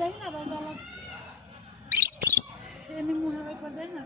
देख ना दादा, ये नहीं मुँह है पर देख ना।